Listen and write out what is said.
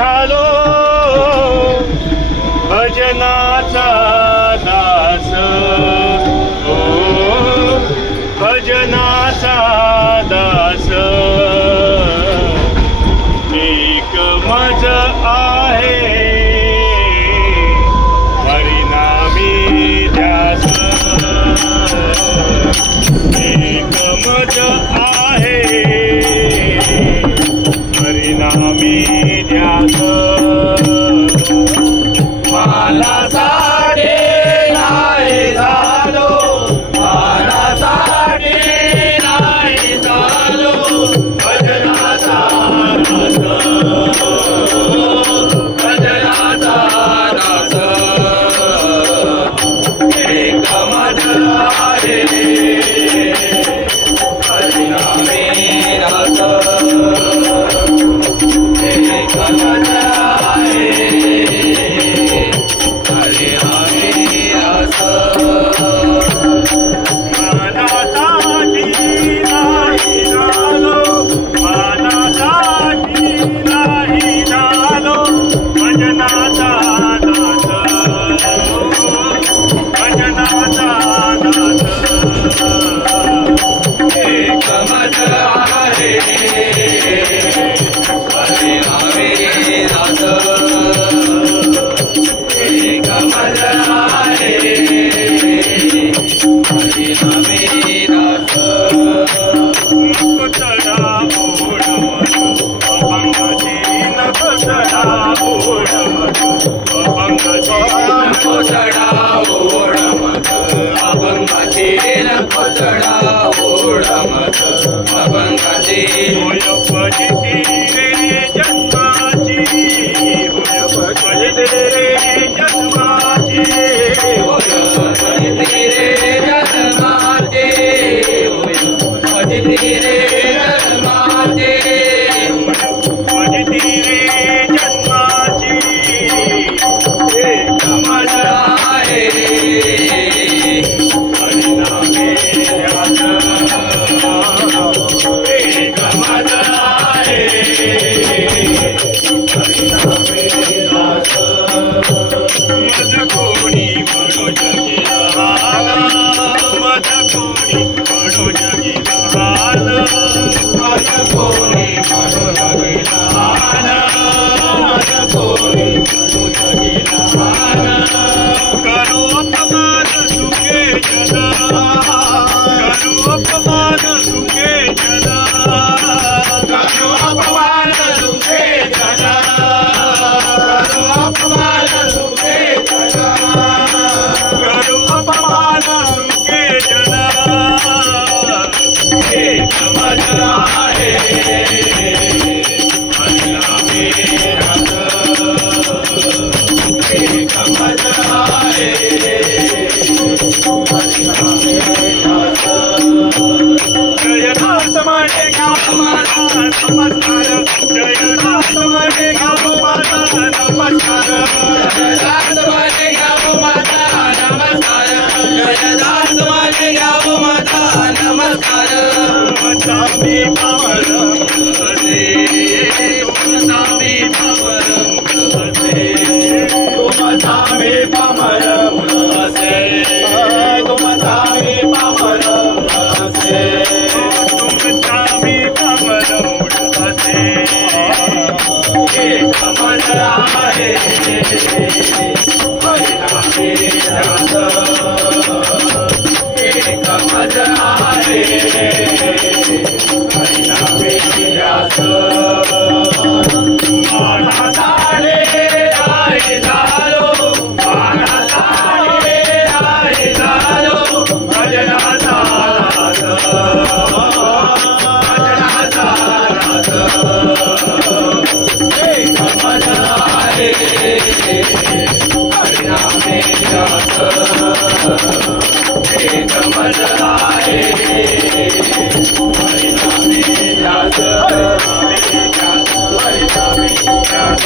झालो भजनाचा दास, ओ भजनाचा दास। एक मज आहे हरिनामी ध्यास, एक मज आहे हरिनामी ध्यास। मानासाठी नाही झालो, मानासाठी नाही झालो भजनाचा दास, भजनाचा दास। एक मज आहे हरिनामी ध्यास, एक मज आहे हरिनामी ध्यास। मानासाठी नाही झालो, मानासाठी नाही झालो भजनाचा दास, भजनाचा दास। एक मज आहे हरिनामी ध्यास, एक मज आहे हरिनामी ध्यास। नको चढा ओढ मध अभंगाची, नको चढा ओढ मध अभंगाची, नको चढा ओढ मध अभंगाची, नको चढा ओढ मध अभंगाची। होय फजिती रे जन्माची, होय फजिती रे जन्माची, होय फजिती रे जन्माची, होय फजिती रे जन्माची, फजिती रे जन्माची। एक मज आहे हरिनामी ध्यास, एक मज आहे हरिनामी ध्यास। मज कोणी म्हणो जगी लहान, मज कोणी म्हणो जगी लहान, मज कोणी म्हणो जगी लहान, मज कोणी म्हणो जगी लहान। करो अपमान सुखे जना, करो अपमान सुखे जना, करो अपमान सुखे जना, करो अपमान सुखे जना, करो अपमान सुखे जना। एक मज आहे हरिनामी ध्यास, एक मज आहे हरिनामी ध्यास। जयनाथ माझे गाव माझा नमस्कार, जयनाथ माझे गाव माझा नमस्कार, जयनाथ माझे गाव माझा नमस्कार, जयनाथ माझे गाव माझा नमस्कार। तुमचा मी पावरंग हसे, तुमचा मी पावरंग हसे, तुमचा मी पावरंग हसे, तुमचा मी पावरंग हसे, तुमचा मी पावरंग हसे। एक मज आहे हरिनामी ध्यास, एक मज आहे हरिनामी ध्यास। मानासाठी नाही झालो, मानासाठी नाही झालो भजनाचा दास, भजनाचा दास। एक मज आहे हरिनामी ध्यास, एक मज आहे हरिनामी ध्यास, हरिनामी ध्यास, हरिनामी ध्यास।